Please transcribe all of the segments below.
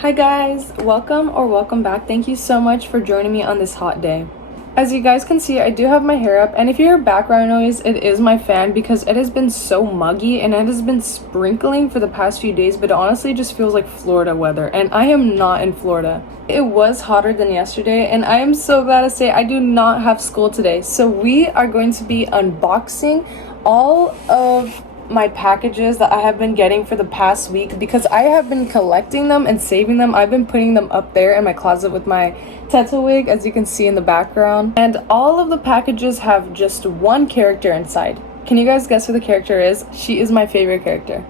Hi guys, welcome back. Thank you so much for joining me on this hot day. As you guys can see, I do have my hair up, and if you hear background noise, it is my fan because it has been so muggy and it has been sprinkling for the past few days, but it honestly just feels like Florida weather, and I am not in Florida. It was hotter than yesterday, and I am so glad to say I do not have school today. So we are going to be unboxing all of my packages that I have been getting for the past week because I have been collecting them and saving them. I've been putting them up there in my closet with my Tote wig, as you can see in the background. And all of the packages have just one character inside. Can you guys guess who the character is? She is my favorite character.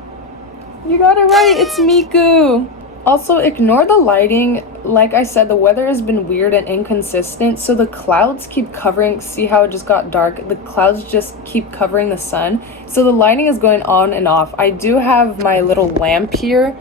You got it right, it's Miku! Also, ignore the lighting. Like I said, the weather has been weird and inconsistent, so the clouds keep covering. See how it just got dark? The clouds just keep covering the sun, so the lighting is going on and off. I do have my little lamp here.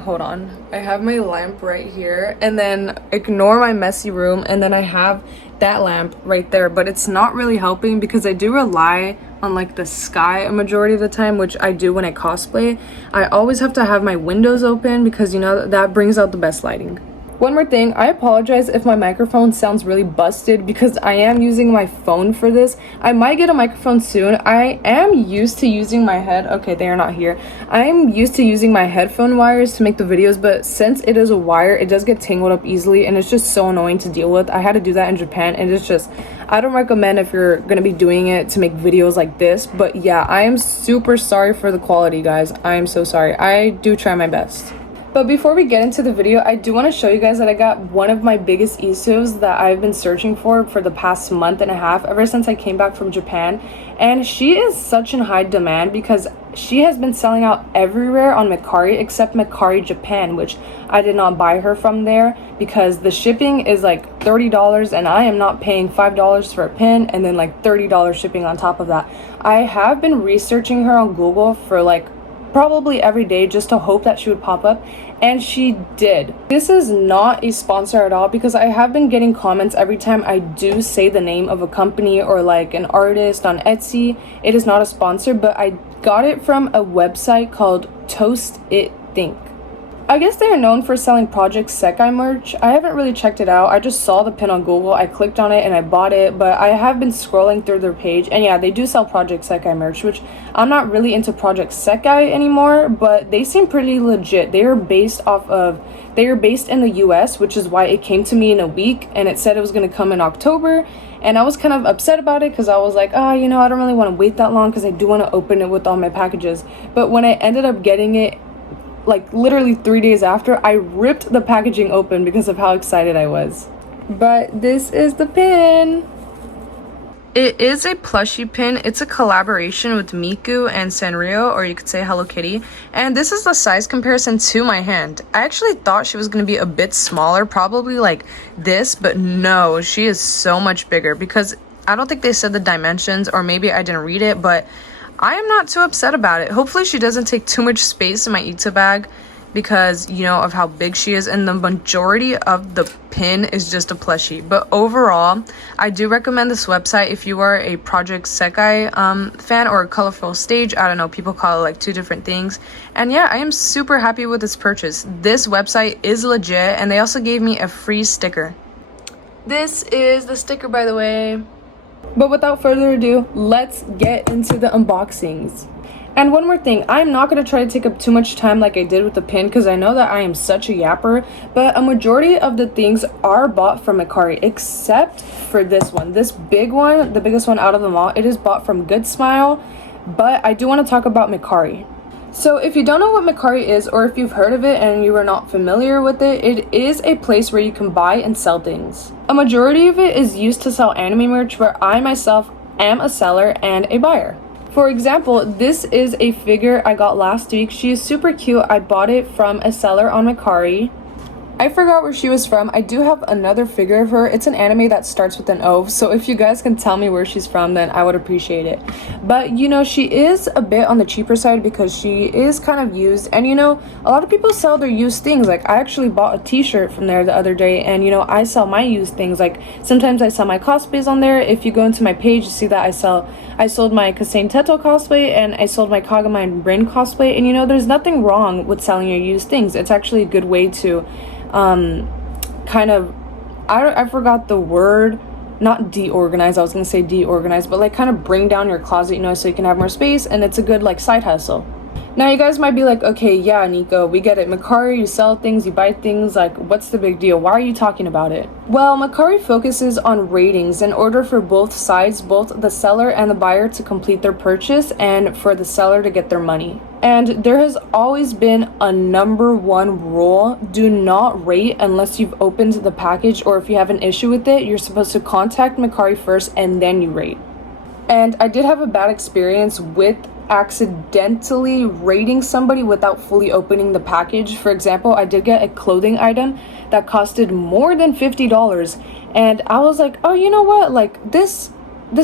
Hold on. I have my lamp right here, and then ignore my messy room, and then I have that lamp right there, but it's not really helping because I do rely on like the sky a majority of the time, which I do when I cosplay. I always have to have my windows open because you know that brings out the best lighting. One more thing, I apologize if my microphone sounds really busted because I am using my phone for this. I might get a microphone soon. I am used to using my okay, they are not here. I am used to using my headphone wires to make the videos, but since it is a wire, it does get tangled up easily and it's just so annoying to deal with. I had to do that in Japan, and it's just, I don't recommend if you're gonna be doing it to make videos like this. But yeah, I am super sorry for the quality, guys. I am so sorry. I do try my best. But before we get into the video, I do want to show you guys that I got one of my biggest isos that I've been searching for the past month and a half, ever since I came back from Japan. And she is such in high demand because she has been selling out everywhere on Mercari except Mercari Japan, which I did not buy her from there because the shipping is like $30 and I am not paying $5 for a pin and then like $30 shipping on top of that. I have been researching her on Google for like probably every day just to hope that she would pop up, and she did. This is not a sponsor at all because I have been getting comments every time I do say the name of a company or like an artist on Etsy. It is not a sponsor, but I got it from a website called Toast It Think. I guess they are known for selling Project Sekai merch. I haven't really checked it out. I just saw the pin on Google, I clicked on it and I bought it, but I have been scrolling through their page, and yeah, they do sell Project Sekai merch, which I'm not really into Project Sekai anymore, but they seem pretty legit. They are based in the US, which is why it came to me in a week, and it said it was going to come in October, and I was kind of upset about it because I was like, I don't really want to wait that long because I do want to open it with all my packages. But when I ended up getting it, like literally 3 days after, I ripped the packaging open because of how excited I was. But this is the pin. It is a plushie pin. It's a collaboration with Miku and Sanrio, or you could say Hello Kitty. And this is the size comparison to my hand. I actually thought she was going to be a bit smaller, probably like this, but no, she is so much bigger because I don't think they said the dimensions, or maybe I didn't read it, but I am not too upset about it. Hopefully she doesn't take too much space in my Ita bag because, you know, of how big she is, and the majority of the pin is just a plushie. But overall, I do recommend this website if you are a Project Sekai fan, or a colorful stage. I don't know, people call it like two different things. And yeah, I am super happy with this purchase. This website is legit, and they also gave me a free sticker. This is the sticker, by the way. But without further ado, let's get into the unboxings. And one more thing, I'm not going to try to take up too much time like I did with the pin because I know that I am such a yapper, but a majority of the things are bought from Mercari except for this one. This big one, the biggest one out of them all, it is bought from Good Smile, but I do want to talk about Mercari. So if you don't know what Mercari is, or if you've heard of it and you are not familiar with it, it is a place where you can buy and sell things. A majority of it is used to sell anime merch, where I myself am a seller and a buyer. For example, this is a figure I got last week. She is super cute. I bought it from a seller on Mercari. I forgot where she was from. I do have another figure of her. It's an anime that starts with an O, so if you guys can tell me where she's from, then I would appreciate it. But you know, she is a bit on the cheaper side because she is kind of used, and you know, a lot of people sell their used things. Like, I actually bought a t-shirt from there the other day, and you know, I sell my used things. Like, sometimes I sell my cosplays on there. If you go into my page, you see that I sold my Keychain Teto cosplay, and I sold my Kagama and Rin cosplay. And you know, there's nothing wrong with selling your used things. It's actually a good way to kind of, I forgot the word, not deorganize, I was gonna say deorganize, but like kind of bring down your closet, you know, so you can have more space, and it's a good like side hustle. Now you guys might be like, okay, yeah, Nico, we get it. Mercari, you sell things, you buy things, like what's the big deal? Why are you talking about it? Well, Mercari focuses on ratings in order for both sides, both the seller and the buyer, to complete their purchase and for the seller to get their money. And there has always been a #1 rule: do not rate unless you've opened the package, or if you have an issue with it, you're supposed to contact Mercari first and then you rate. And I did have a bad experience with accidentally rating somebody without fully opening the package. For example, I did get a clothing item that costed more than $50, and I was like, oh, you know what, like this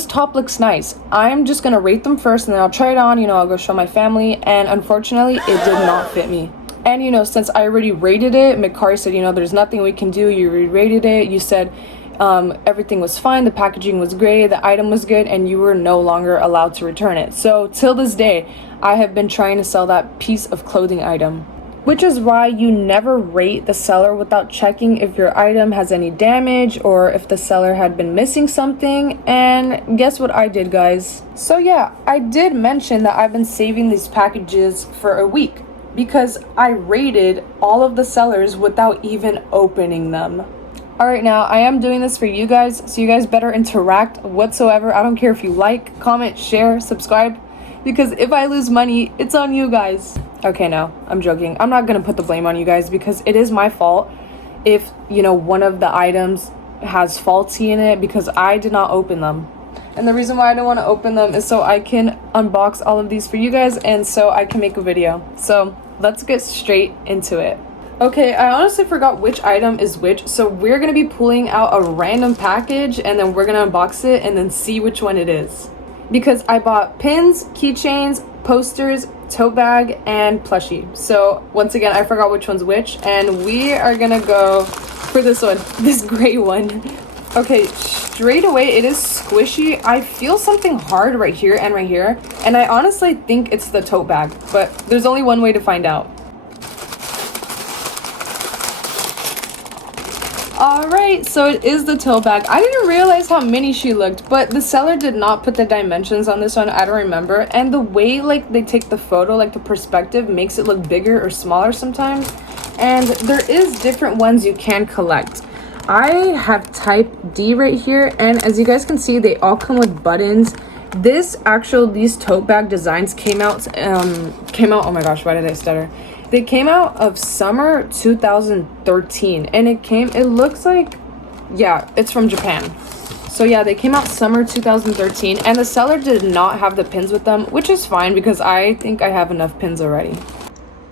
top looks nice, I'm just gonna rate them first and then I'll try it on, you know, I'll go show my family. And unfortunately it did not fit me. And you know, since I already rated it, Mercari said, you know, there's nothing we can do, you re-rated it, you said everything was fine, the packaging was great, the item was good, and you were no longer allowed to return it. So till this day, I have been trying to sell that piece of clothing item. Which is why you never rate the seller without checking if your item has any damage or if the seller had been missing something. And guess what I did, guys? So yeah, I did mention that I've been saving these packages for a week because I rated all of the sellers without even opening them. Alright, now I am doing this for you guys, so you guys better interact whatsoever. I don't care if you like, comment, share, subscribe, because if I lose money, it's on you guys. Okay, no, I'm joking. I'm not gonna put the blame on you guys because it is my fault if, you know, one of the items has faulty in it because I did not open them. And the reason why I don't want to open them is so I can unbox all of these for you guys and so I can make a video. So let's get straight into it. Okay, I honestly forgot which item is which, so we're gonna be pulling out a random package and then we're gonna unbox it and then see which one it is. Because I bought pins, keychains, posters, tote bag, and plushie. So once again, I forgot which one's which, and we are gonna go for this one, this gray one. Okay, straight away it is squishy. I feel something hard right here and right here, and I honestly think it's the tote bag, but there's only one way to find out. Alright, so it is the tote bag. I didn't realize how mini she looked, but the seller did not put the dimensions on this one, I don't remember. And the way like they take the photo, like the perspective, makes it look bigger or smaller sometimes. And there is different ones you can collect. I have type D right here, and as you guys can see, they all come with buttons. These tote bag designs came out, oh my gosh, why did I stutter? They came out of summer 2013, and it looks like, yeah, it's from Japan. So yeah, they came out summer 2013, and the seller did not have the pins with them, which is fine because I think I have enough pins already.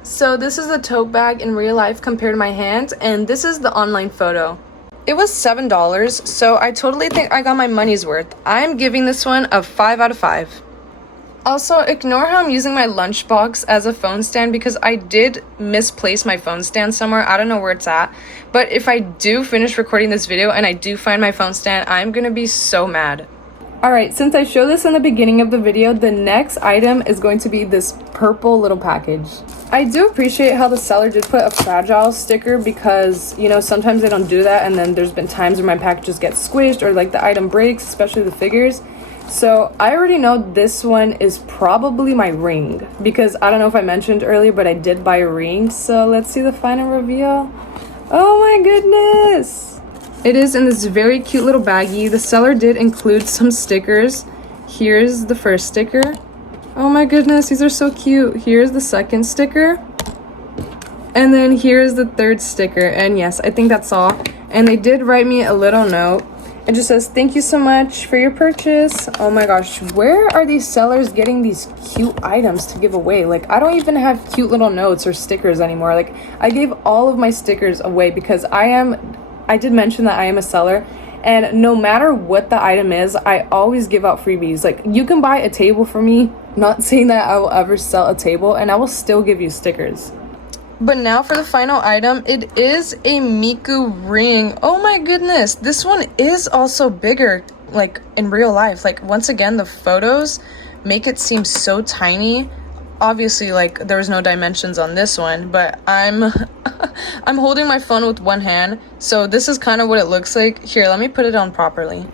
So this is the tote bag in real life compared to my hand, and this is the online photo. It was $7, so I totally think I got my money's worth. I'm giving this one a 5 out of 5. Also, ignore how I'm using my lunchbox as a phone stand because I did misplace my phone stand somewhere. I don't know where it's at. But if I do finish recording this video and I do find my phone stand, I'm gonna be so mad. Alright, since I showed this in the beginning of the video, the next item is going to be this purple little package. I do appreciate how the seller did put a fragile sticker because, you know, sometimes they don't do that, and then there's been times where my packages get squished or like the item breaks, especially the figures. So I already know this one is probably my ring because I don't know if I mentioned earlier, but I did buy a ring. So let's see the final reveal. Oh my goodness. It is in this very cute little baggie. The seller did include some stickers. Here's the first sticker. Oh my goodness, these are so cute. Here's the second sticker. And then here's the third sticker. And yes, I think that's all. And they did write me a little note. It just says, thank you so much for your purchase. Oh my gosh, where are these sellers getting these cute items to give away? Like, I don't even have cute little notes or stickers anymore. Like, I gave all of my stickers away because I did mention that I am a seller. And no matter what the item is, I always give out freebies. Like, you can buy a table for me. Not saying that I will ever sell a table, and I will still give you stickers. But now for the final item, it is a Miku ring. Oh my goodness, this one is also bigger, like in real life. Like, once again, the photos make it seem so tiny. Obviously, like, there was no dimensions on this one, but I'm holding my phone with one hand, so this is kind of what it looks like. Here, let me put it on properly.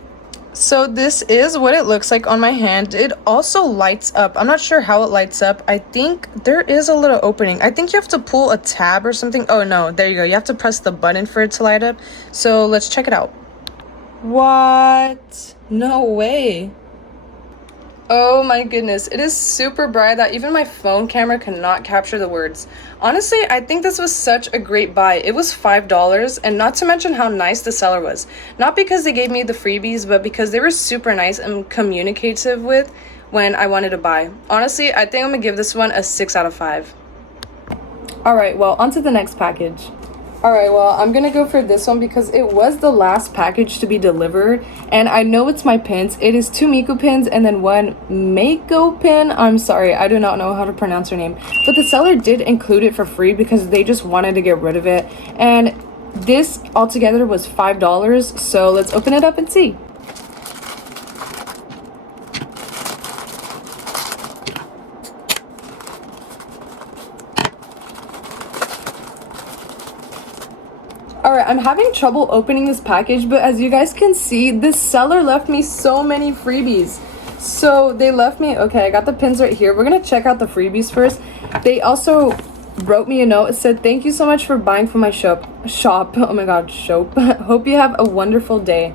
So this is what it looks like on my hand. It also lights up. I'm not sure how it lights up. I think there is a little opening. I think you have to pull a tab or something. Oh no, there you go. You have to press the button for it to light up. So let's check it out. What? No way. Oh my goodness, it is super bright that even my phone camera cannot capture the words. Honestly, I think this was such a great buy. It was $5, and not to mention how nice the seller was. Not because they gave me the freebies, but because they were super nice and communicative with when I wanted to buy. Honestly, I think I'm gonna give this one a 6 out of 5. Alright, well, on to the next package. Alright, well, I'm gonna go for this one because it was the last package to be delivered, and I know it's my pins. It is 2 Miku pins and then 1 Mako pin. I'm sorry, I do not know how to pronounce her name. But the seller did include it for free because they just wanted to get rid of it. And this altogether was $5, so let's open it up and see. Alright, I'm having trouble opening this package, but as you guys can see, this seller left me so many freebies. So they left me, okay, I got the pins right here. We're gonna check out the freebies first. They also wrote me a note. It said, thank you so much for buying from my shop. Oh my god, shop. Hope you have a wonderful day.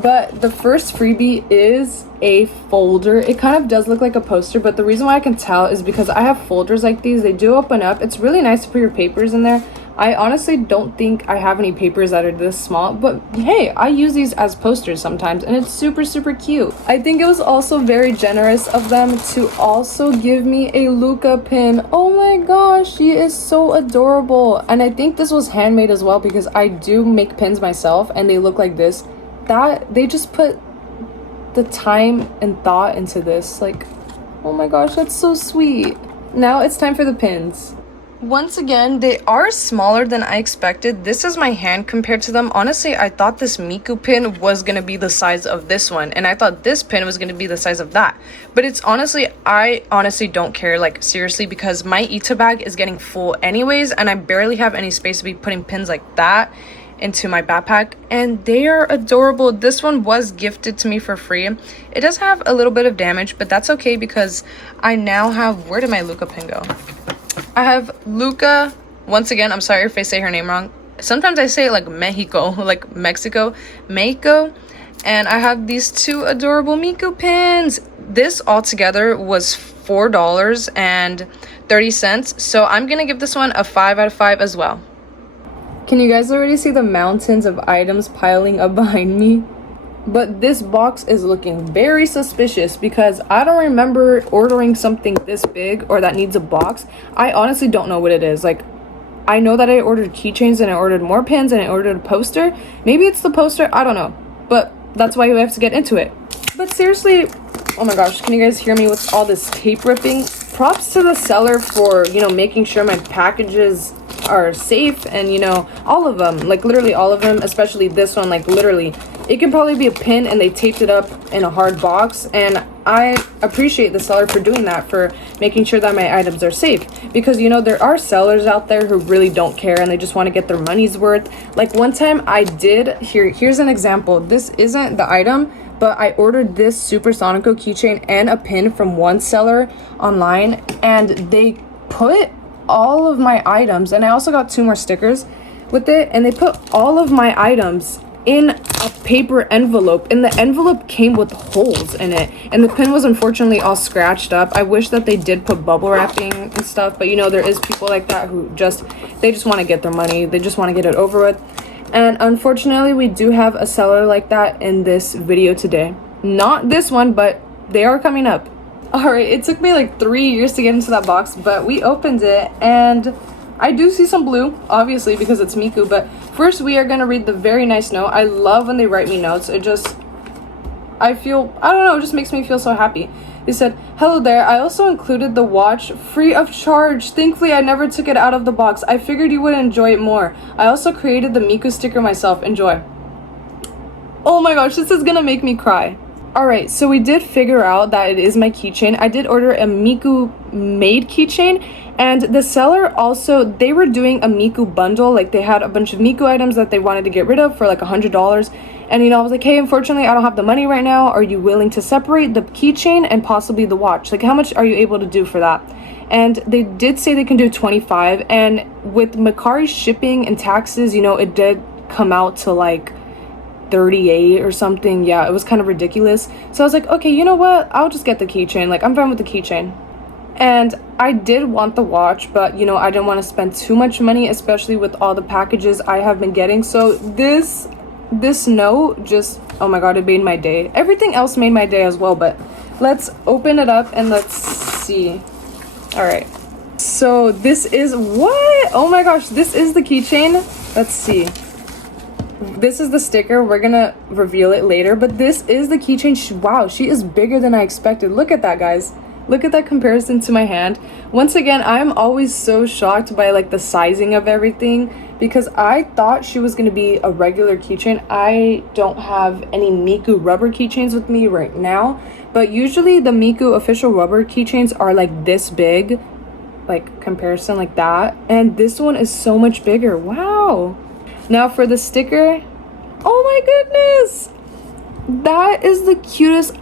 But the first freebie is a folder. It kind of does look like a poster, but the reason why I can tell is because I have folders like these. They do open up. It's really nice to put your papers in there. I honestly don't think I have any papers that are this small, but hey, I use these as posters sometimes, and it's super, super cute. I think it was also very generous of them to also give me a Luca pin. Oh my gosh, she is so adorable. And I think this was handmade as well because I do make pins myself, and they look like this. That they just put the time and thought into this. Like, oh my gosh, that's so sweet. Now it's time for the pins. Once again, they are smaller than I expected. This is my hand compared to them. Honestly, I thought this Miku pin was gonna be the size of this one, and I thought this pin was gonna be the size of that. But it's honestly, I honestly don't care, like, seriously, because my Ita bag is getting full anyways, and I barely have any space to be putting pins like that into my backpack, and they are adorable. This one was gifted to me for free. It does have a little bit of damage, but that's okay because I now have, where did my Luca pin go? I have Luca. Once again, I'm sorry if I say her name wrong. Sometimes I say it like Mexico, like Mexico, Mexico. And I have these 2 adorable Miku pins. This altogether was $4.30. So I'm gonna give this one a 5 out of 5 as well. Can you guys already see the mountains of items piling up behind me? But this box is looking very suspicious because I don't remember ordering something this big or that needs a box. I honestly don't know what it is. Like, I know that I ordered keychains and I ordered more pins and I ordered a poster. Maybe it's the poster, I don't know. But that's why we have to get into it. But seriously, oh my gosh, can you guys hear me with all this tape ripping? Props to the seller for, you know, making sure my packages are safe, and you know, all of them, like literally all of them, especially this one, like literally it can probably be a pin and they taped it up in a hard box, and I appreciate the seller for doing that, for making sure that my items are safe, because you know, there are sellers out there who really don't care and they just want to get their money's worth. Like one time I did, here's an example. This isn't the item, but I ordered this Supersonico keychain and a pin from one seller online, and they put all of my items, and I also got 2 more stickers with it, and they put all of my items in a paper envelope, and the envelope came with holes in it, and the pin was unfortunately all scratched up. I wish that they did put bubble wrapping and stuff, but you know, there is people like that who they just want to get their money, they just want to get it over with. And unfortunately, we do have a seller like that in this video today. Not this one, but they are coming up. Alright, it took me like 3 years to get into that box, but we opened it, and I do see some blue, obviously, because it's Miku. But first, we are going to read the very nice note. I love when they write me notes. It just, I don't know, it just makes me feel so happy. They said, "Hello there, I also included the watch free of charge. Thankfully, I never took it out of the box. I figured you would enjoy it more. I also created the Miku sticker myself. Enjoy." Oh my gosh, this is gonna make me cry. Alright, so we did figure out that it is my keychain. I did order a Miku made keychain, and the seller also, they were doing a Miku bundle. Like, they had a bunch of Miku items that they wanted to get rid of for like $100. And, you know, I was like, hey, unfortunately, I don't have the money right now. Are you willing to separate the keychain and possibly the watch? Like, how much are you able to do for that? And they did say they can do 25. And with Mercari shipping and taxes, you know, it did come out to like 38 or something. Yeah, it was kind of ridiculous. So I was like, okay, you know what? I'll just get the keychain. Like, I'm fine with the keychain. And I did want the watch, but, you know, I didn't want to spend too much money, especially with all the packages I have been getting. So this note just, oh my god, it made my day. Everything else made my day as well, but let's open it up and let's see. All right, so this is what? Oh my gosh, this is the keychain. Let's see. This is the sticker. We're gonna reveal it later, but this is the keychain. Wow, she is bigger than I expected. Look at that, guys. Look at that comparison to my hand. Once again, I'm always so shocked by like the sizing of everything, because I thought she was going to be a regular keychain. I don't have any Miku rubber keychains with me right now, but usually the Miku official rubber keychains are like this big, like comparison like that, and this one is so much bigger. Wow. Now for the sticker. Oh my goodness, that is the cutest.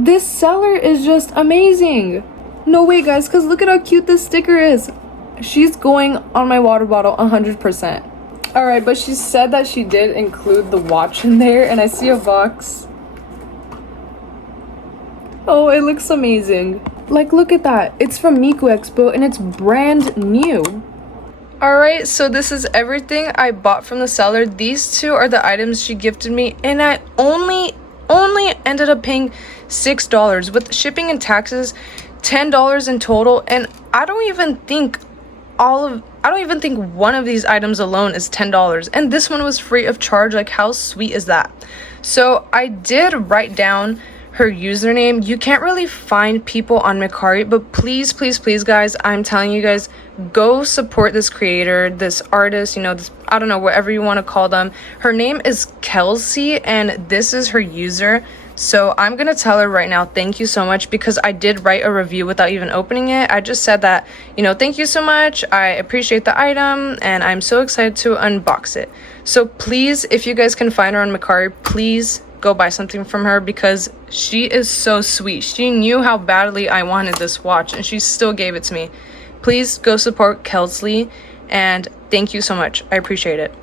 This seller is just amazing. No way, guys, because look at how cute this sticker is. She's going on my water bottle 100%. Alright, but she said that she did include the watch in there, and I see a box. Oh, it looks amazing. Like, look at that. It's from Miku Expo, and it's brand new. Alright, so this is everything I bought from the seller. These two are the items she gifted me, and I only ended up paying $6 with shipping and taxes, $10 in total. And I don't even think one of these items alone is $10, and this one was free of charge. Like, how sweet is that? So I did write down her username. You can't really find people on Mercari, but please, please, please, guys, I'm telling you guys, go support this creator, this artist, you know, this, I don't know, whatever you want to call them. Her name is Kelsey, and this is her user. So I'm gonna tell her right now, thank you so much, because I did write a review without even opening it. I just said that, you know, thank you so much, I appreciate the item, and I'm so excited to unbox it. So please, if you guys can find her on Mercari, please go buy something from her, because she is so sweet. She knew how badly I wanted this watch, and she still gave it to me. Please go support Kelsey, and thank you so much. I appreciate it.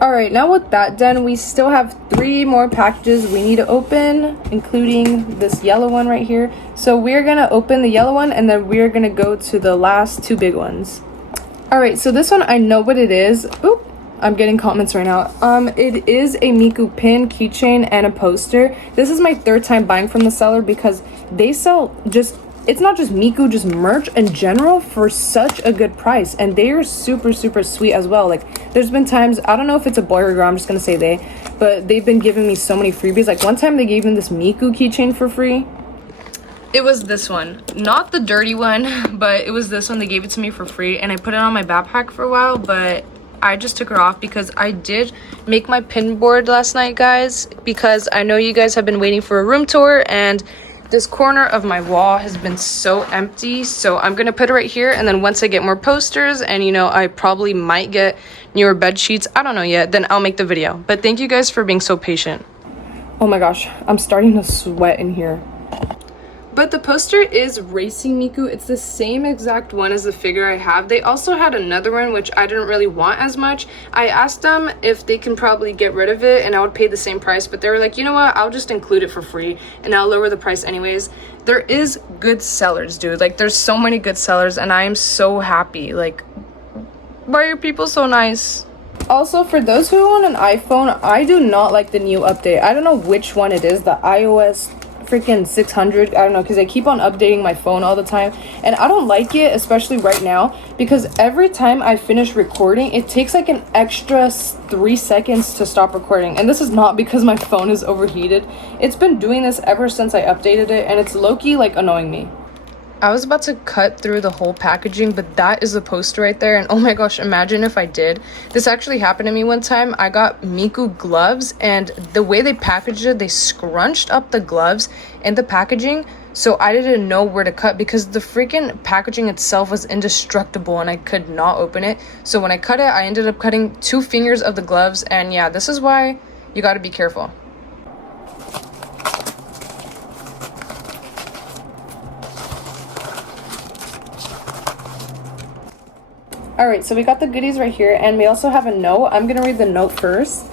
Alright, now with that done, we still have 3 more packages we need to open, including this yellow one right here. So we're gonna open the yellow one, and then we're gonna go to the last 2 big ones. Alright, so this one, I know what it is. Oop, I'm getting comments right now. It is a Miku pin, keychain, and a poster. This is my 3rd time buying from the seller, because they sell just, it's not just Miku, just merch in general for such a good price, and they are super, super sweet as well. Like, there's been times, I don't know if it's a boy or girl, I'm just gonna say they, but they've been giving me so many freebies. Like, one time they gave me this Miku keychain for free. It was this one, not the dirty one, but it was this one. They gave it to me for free, and I put it on my backpack for a while, but I just took her off because I did make my pin board last night, guys, because I know you guys have been waiting for a room tour, and this corner of my wall has been so empty. So I'm gonna put it right here, and then once I get more posters, and you know, I probably might get newer bed sheets, I don't know yet, then I'll make the video. But thank you guys for being so patient. Oh my gosh, I'm starting to sweat in here. But the poster is Racing Miku. It's the same exact one as the figure I have. They also had another one, which I didn't really want as much. I asked them if they can probably get rid of it and I would pay the same price, but they were like, you know what, I'll just include it for free and I'll lower the price anyways. There is good sellers, dude. Like, there's so many good sellers, and I am so happy. Like, why are people so nice? Also, for those who own an iPhone, I do not like the new update. I don't know which one it is, the iOS freaking 600. I don't know, because I keep on updating my phone all the time, and I don't like it, especially right now, because every time I finish recording, it takes like an extra 3 seconds to stop recording. And this is not because my phone is overheated. It's been doing this ever since I updated it, and it's low-key like annoying me. I was about to cut through the whole packaging, but that is the poster right there, and oh my gosh, imagine if I did. This actually happened to me one time. I got Miku gloves, and the way they packaged it, they scrunched up the gloves in the packaging, so I didn't know where to cut because the freaking packaging itself was indestructible and I could not open it. So when I cut it, I ended up cutting 2 fingers of the gloves, and yeah, this is why you gotta be careful. Alright, so we got the goodies right here, and we also have a note. I'm gonna read the note first,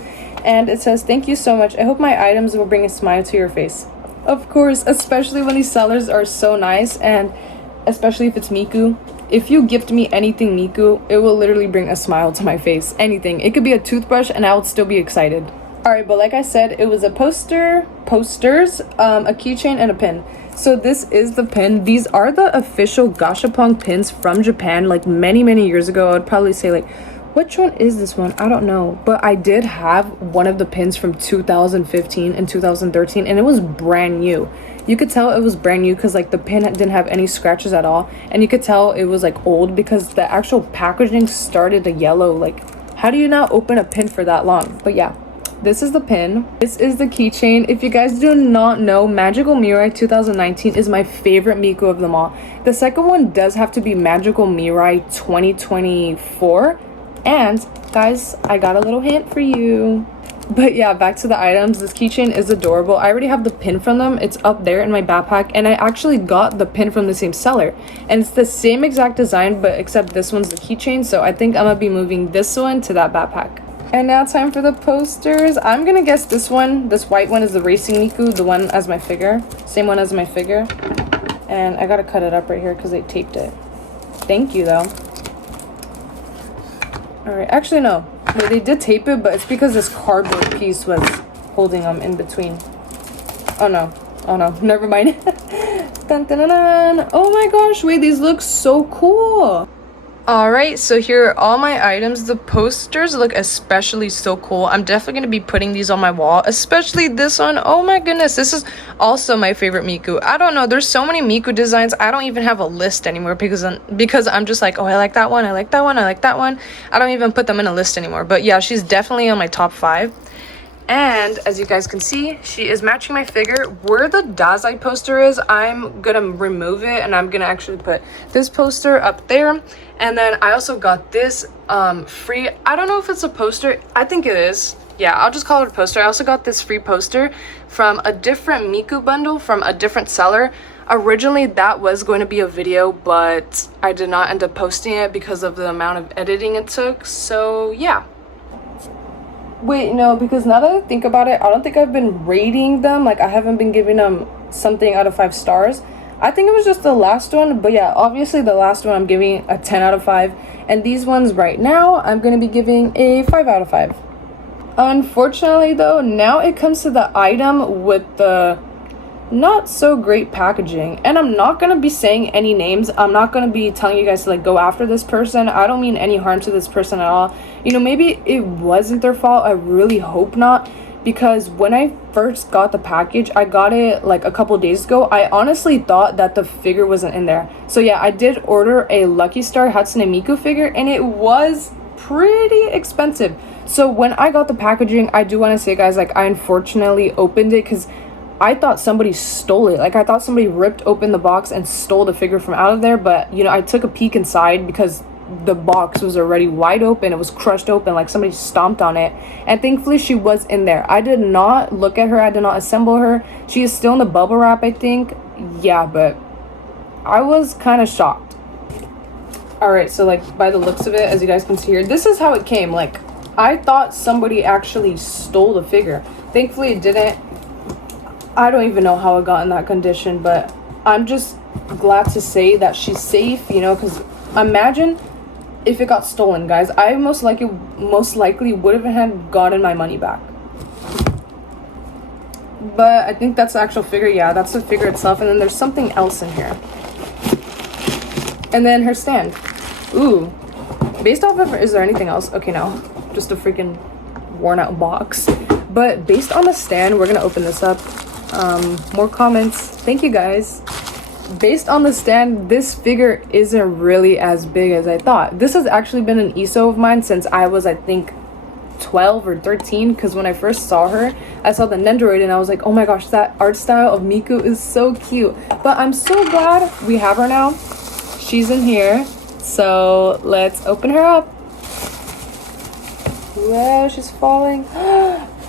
and it says, "Thank you so much. I hope my items will bring a smile to your face." Of course, especially when these sellers are so nice, and especially if it's Miku. If you gift me anything Miku, it will literally bring a smile to my face. Anything. It could be a toothbrush, and I would still be excited. Alright, but like I said, it was a posters, a keychain, and a pin. So this is the pin. These are the official gashapon pins from Japan, like many years ago. I would probably say, like, which one is this one? I don't know. But I did have one of the pins from 2015 and 2013, and it was brand new. You could tell it was brand new because like the pin didn't have any scratches at all, and you could tell it was like old because the actual packaging started to yellow. Like, how do you not open a pin for that long? But yeah, this is the pin. This is the keychain. If you guys do not know, Magical Mirai 2019 is my favorite Miku of them all. The second one does have to be Magical Mirai 2024. And guys, I got a little hint for you. But yeah, back to the items. This keychain is adorable. I already have the pin from them. It's up there in my backpack, and I actually got the pin from the same seller, and it's the same exact design, but except this one's the keychain. So I think I'm gonna be moving this one to that backpack. And now time for the posters. I'm gonna guess this one, this white one, is the Racing Miku, the one as my figure. Same one as my figure. And I gotta cut it up right here because they taped it. Thank you, though. Alright, actually no. Wait, they did tape it, but it's because this cardboard piece was holding them in between. Oh no. Oh no, never mind. Dun, dun, dun, dun. Oh my gosh, wait, these look so cool. Alright, so here are all my items. The posters look especially so cool. I'm definitely going to be putting these on my wall, especially this one. Oh my goodness, this is also my favorite Miku. I don't know, there's so many Miku designs, I don't even have a list anymore because I'm just like, oh, I like that one, I like that one, I like that one. I don't even put them in a list anymore. But yeah, she's definitely on my top 5. And as you guys can see, she is matching my figure. Where the Dazai poster is, I'm gonna remove it, and I'm gonna actually put this poster up there. And then I also got this free, I don't know if it's a poster, I think it is. Yeah, I'll just call it a poster. I also got this free poster from a different Miku bundle from a different seller. Originally that was going to be a video, but I did not end up posting it because of the amount of editing it took. So yeah. Wait, no, because now that I think about it, I don't think I've been rating them. Like, I haven't been giving them something out of 5 stars. I think it was just the last one. But yeah, obviously the last one I'm giving a 10 out of 5. And these ones right now, I'm going to be giving a 5 out of 5. Unfortunately, though, now it comes to the item with the not so great packaging. And I'm not going to be saying any names. I'm not going to be telling you guys to like go after this person. I don't mean any harm to this person at all. You know, maybe it wasn't their fault. I really hope not, because when I first got the package, I got it like a couple days ago. I honestly thought that the figure wasn't in there. So yeah, I did order a Lucky Star Hatsune Miku figure, and it was pretty expensive. So when I got the packaging, I do want to say, guys, like, I unfortunately opened it because I thought somebody stole it. Like, I thought somebody ripped open the box and stole the figure from out of there. But, you know, I took a peek inside because the box was already wide open. It was crushed open, like somebody stomped on it. And thankfully, she was in there. I did not look at her. I did not assemble her. She is still in the bubble wrap, I think. Yeah, but I was kind of shocked. Alright, so, like, by the looks of it, as you guys can see here, this is how it came. Like, I thought somebody actually stole the figure. Thankfully, it didn't. I don't even know how it got in that condition, but I'm just glad to say that she's safe, you know, because imagine if it got stolen, guys. I most likely would have had gotten my money back. But I think that's the actual figure. Yeah, that's the figure itself. And then there's something else in here. And then her stand. Ooh. Based off of, is there anything else? Okay, no. Just a freaking worn out box. But based on the stand, we're gonna open this up. More comments. Thank you, guys. Based on the stand, this figure isn't really as big as I thought. This has actually been an ESO of mine since I was, I think, 12 or 13, because when I first saw her, I saw the Nendoroid and I was like, oh my gosh, that art style of Miku is so cute. But I'm so glad we have her now. She's in here, so let's open her up. Wow, she's falling.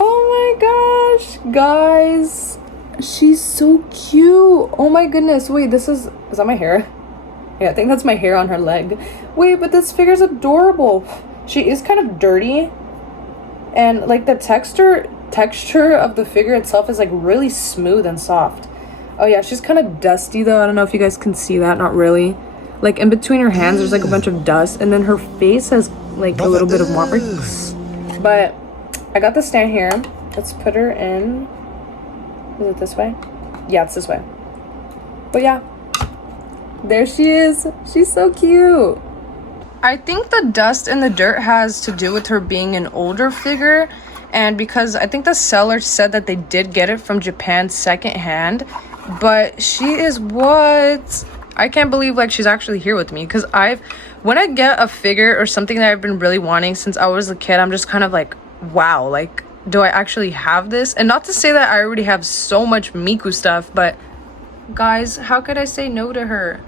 Oh my gosh, guys, she's so cute. Oh my goodness. Wait, is that my hair? Yeah, I think that's my hair on her leg. Wait, but this figure's adorable. She is kind of dirty, and like the texture of the figure itself is like really smooth and soft. Oh yeah, she's kind of dusty though. I don't know if you guys can see that. Not really. Like in between her hands there's like a bunch of dust, and then her face has like a little bit of marks. But I got the stand here. Let's put her in. Is it this way? Yeah, it's this way. But yeah, there she is. She's so cute. I think the dust and the dirt has to do with her being an older figure, and because I think the seller said that they did get it from Japan secondhand. But she is what? I can't believe like she's actually here with me, because when I get a figure or something that I've been really wanting since I was a kid, I'm just kind of like, wow, like, do I actually have this? And not to say that I already have so much Miku stuff, but guys, how could I say no to her?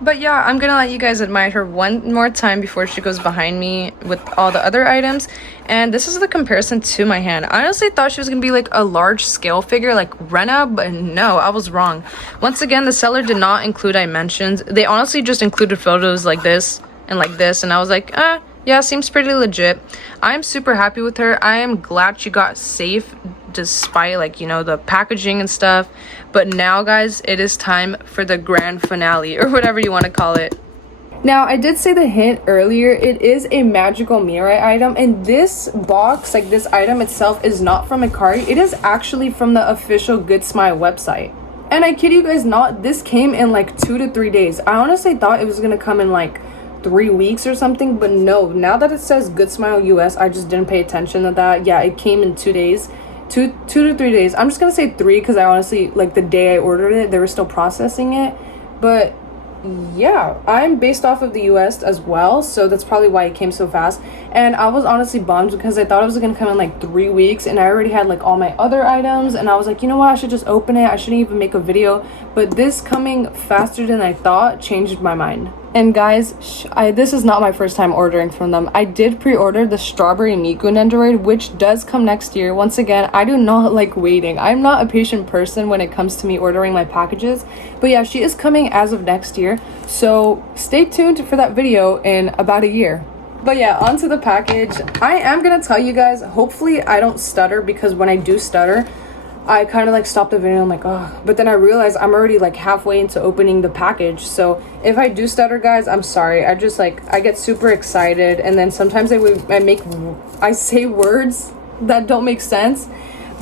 But yeah, I'm gonna let you guys admire her one more time before she goes behind me with all the other items. And this is the comparison to my hand. I honestly thought she was gonna be like a large scale figure like Rena, but no, I was wrong. Once again, the seller did not include dimensions. They honestly just included photos like this, and I was like, yeah, seems pretty legit. I'm super happy with her. I am glad she got safe despite, like, you know, the packaging and stuff. But now, guys, it is time for the grand finale, or whatever you want to call it. Now, I did say the hint earlier. It is a magical Mirai item, and this box, like this item itself, is not from Mercari. It is actually from the official Good Smile website. And I kid you guys not, this came in like 2 to 3 days. I honestly thought it was gonna come in like 3 weeks or something, but no. Now that it says Good Smile US, I just didn't pay attention to that. Yeah, it came in 2 days. 2 to 3 days. I'm just gonna say 3 because I honestly, like, the day I ordered it, they were still processing it. But yeah, I'm based off of the US as well, so that's probably why it came so fast. And I was honestly bummed because I thought it was gonna come in like 3 weeks, and I already had like all my other items, and I was like, you know what, I should just open it. I shouldn't even make a video. But this coming faster than I thought changed my mind. And guys, this is not my first time ordering from them. I did pre-order the Strawberry Miku Nendoroid, which does come next year. Once again, I do not like waiting. I'm not a patient person when it comes to me ordering my packages. But yeah, she is coming as of next year. So stay tuned for that video in about a year. But yeah, onto the package. I am gonna tell you guys, hopefully I don't stutter, because when I do stutter, I kind of like stop the video. I'm like, oh, but then I realize I'm already like halfway into opening the package. So if I do stutter, guys, I'm sorry. I just like, I get super excited, and then sometimes I say words that don't make sense.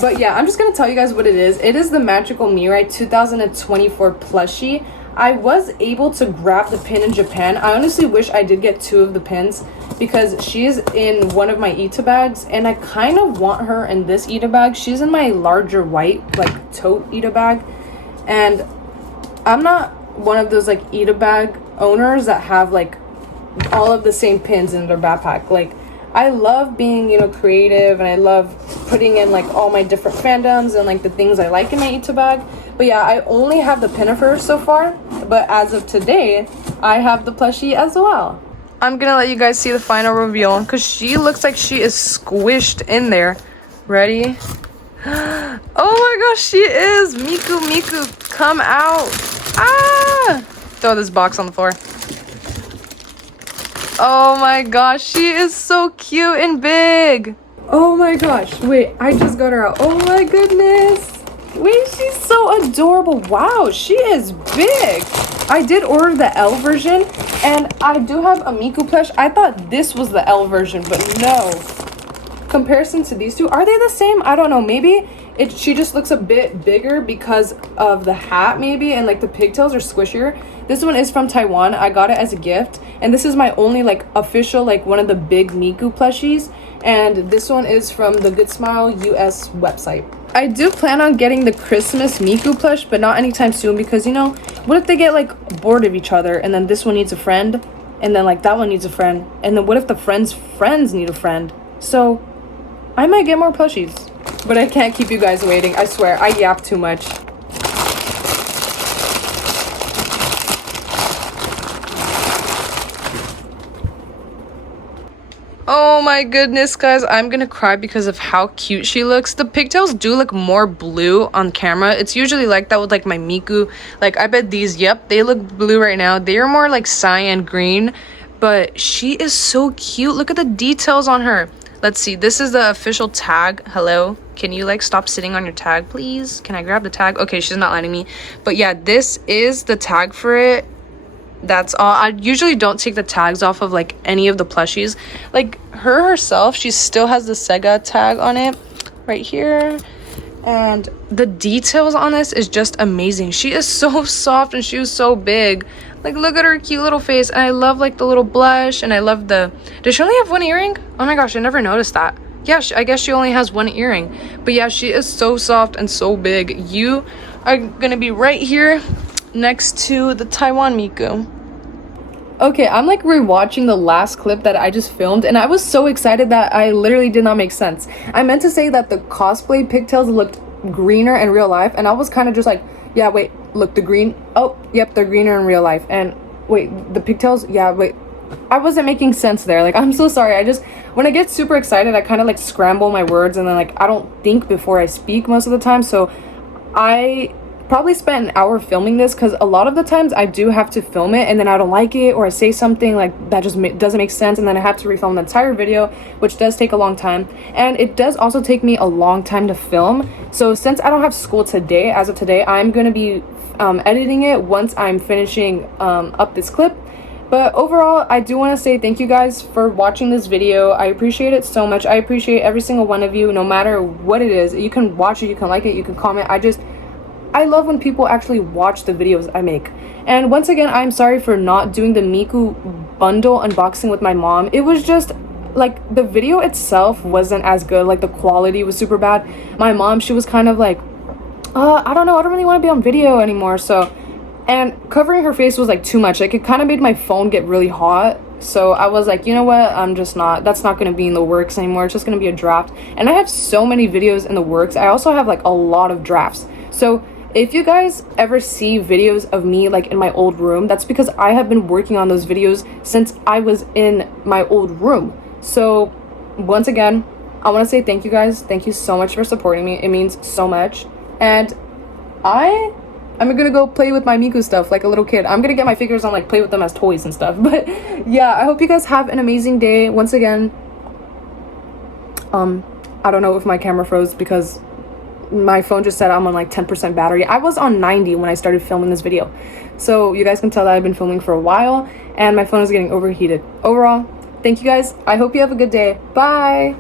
But yeah, I'm just gonna tell you guys what it is. It is the Magical Mirai 2024 plushie. I was able to grab the pin in Japan. I honestly wish I did get 2 of the pins, because she is in one of my Ita bags, and I kind of want her in this Ita bag. She's in my larger white, like, tote Ita bag, and I'm not one of those like Ita bag owners that have like all of the same pins in their backpack. Like, I love being, you know, creative, and I love putting in like all my different fandoms and like the things I like in my Ita bag. But yeah, I only have the pin of her so far, but as of today, I have the plushie as well. I'm gonna let you guys see the final reveal, because she looks like she is squished in there. Ready? Oh my gosh, she is! Miku, come out! Ah! Throw this box on the floor. Oh my gosh, she is so cute and big! Oh my gosh, wait, I just got her out. Oh my goodness! Wait, she's so adorable. Wow, she is big. I did order the L version, and I do have a Miku plush. I thought this was the L version, but no. Comparison to these two, are they the same? I don't know. Maybe she just looks a bit bigger because of the hat, maybe, and like the pigtails are squishier. This one is from Taiwan. I got it as a gift, and this is my only like official, like one of the big Miku plushies. And this one is from the Good Smile US website. I do plan on getting the Christmas Miku plush, but not anytime soon, because, you know, what if they get like bored of each other, and then this one needs a friend, and then like that one needs a friend, and then what if the friends need a friend? So I might get more plushies, but I can't keep you guys waiting. I swear, I yap too much. Oh my goodness, guys, I'm gonna cry because of how cute she looks. The pigtails do look more blue on camera. It's usually like that with like my Miku. Like, I bet these, yep, they look blue right now. They are more like cyan green, but she is so cute. Look at the details on her. Let's see, this is the official tag. Hello, can you like stop sitting on your tag, please? Can I grab the tag? Okay, she's not letting me. But yeah, this is the tag for it. That's all. I usually don't take the tags off of like any of the plushies. Like her herself, she still has the Sega tag on it right here, and the details on this is just amazing. She is so soft and she was so big. Like, look at her cute little face, and I love like the little blush, and I love the, does she only have one earring? Oh my gosh, I never noticed that. Yeah, I guess she only has one earring, but yeah, she is so soft and so big. You are gonna be right here next to the Taiwan Miku. Okay, I'm like rewatching the last clip that I just filmed, and I was so excited that I literally did not make sense. I meant to say that the cosplay pigtails looked greener in real life, and I was kind of just like, yeah, wait, look, the green, oh, yep, they're greener in real life, and wait, the pigtails, yeah, wait, I wasn't making sense there. Like, I'm so sorry. I just, when I get super excited, I kind of like scramble my words, and then like I don't think before I speak most of the time. So I probably spent an hour filming this, because a lot of the times I do have to film it and then I don't like it, or I say something like that just doesn't make sense, and then I have to refilm the entire video, which does take a long time. And it does also take me a long time to film. So since I don't have school today, as of today, I'm going to be editing it once I'm finishing up this clip. But overall, I do want to say thank you guys for watching this video. I appreciate it so much. I appreciate every single one of you, no matter what it is. You can watch it, you can like it, you can comment. I love when people actually watch the videos I make. And once again, I'm sorry for not doing the Miku bundle unboxing with my mom. It was just like, the video itself wasn't as good. Like, the quality was super bad. My mom, she was kind of like, I don't know, I don't really want to be on video anymore. So, and covering her face was like too much. Like, it kind of made my phone get really hot. So I was like, you know what, that's not going to be in the works anymore. It's just going to be a draft. And I have so many videos in the works. I also have like a lot of drafts. So if you guys ever see videos of me like in my old room, that's because I have been working on those videos since I was in my old room. So once again, I want to say thank you guys. Thank you so much for supporting me. It means so much. And I'm gonna go play with my Miku stuff like a little kid. I'm gonna get my figures on, like, play with them as toys and stuff. But yeah, I hope you guys have an amazing day. Once again, I don't know if my camera froze because my phone just said I'm on like 10% battery. I was on 90 when I started filming this video. So you guys can tell that I've been filming for a while and my phone is getting overheated. Overall, thank you guys. I hope you have a good day. Bye.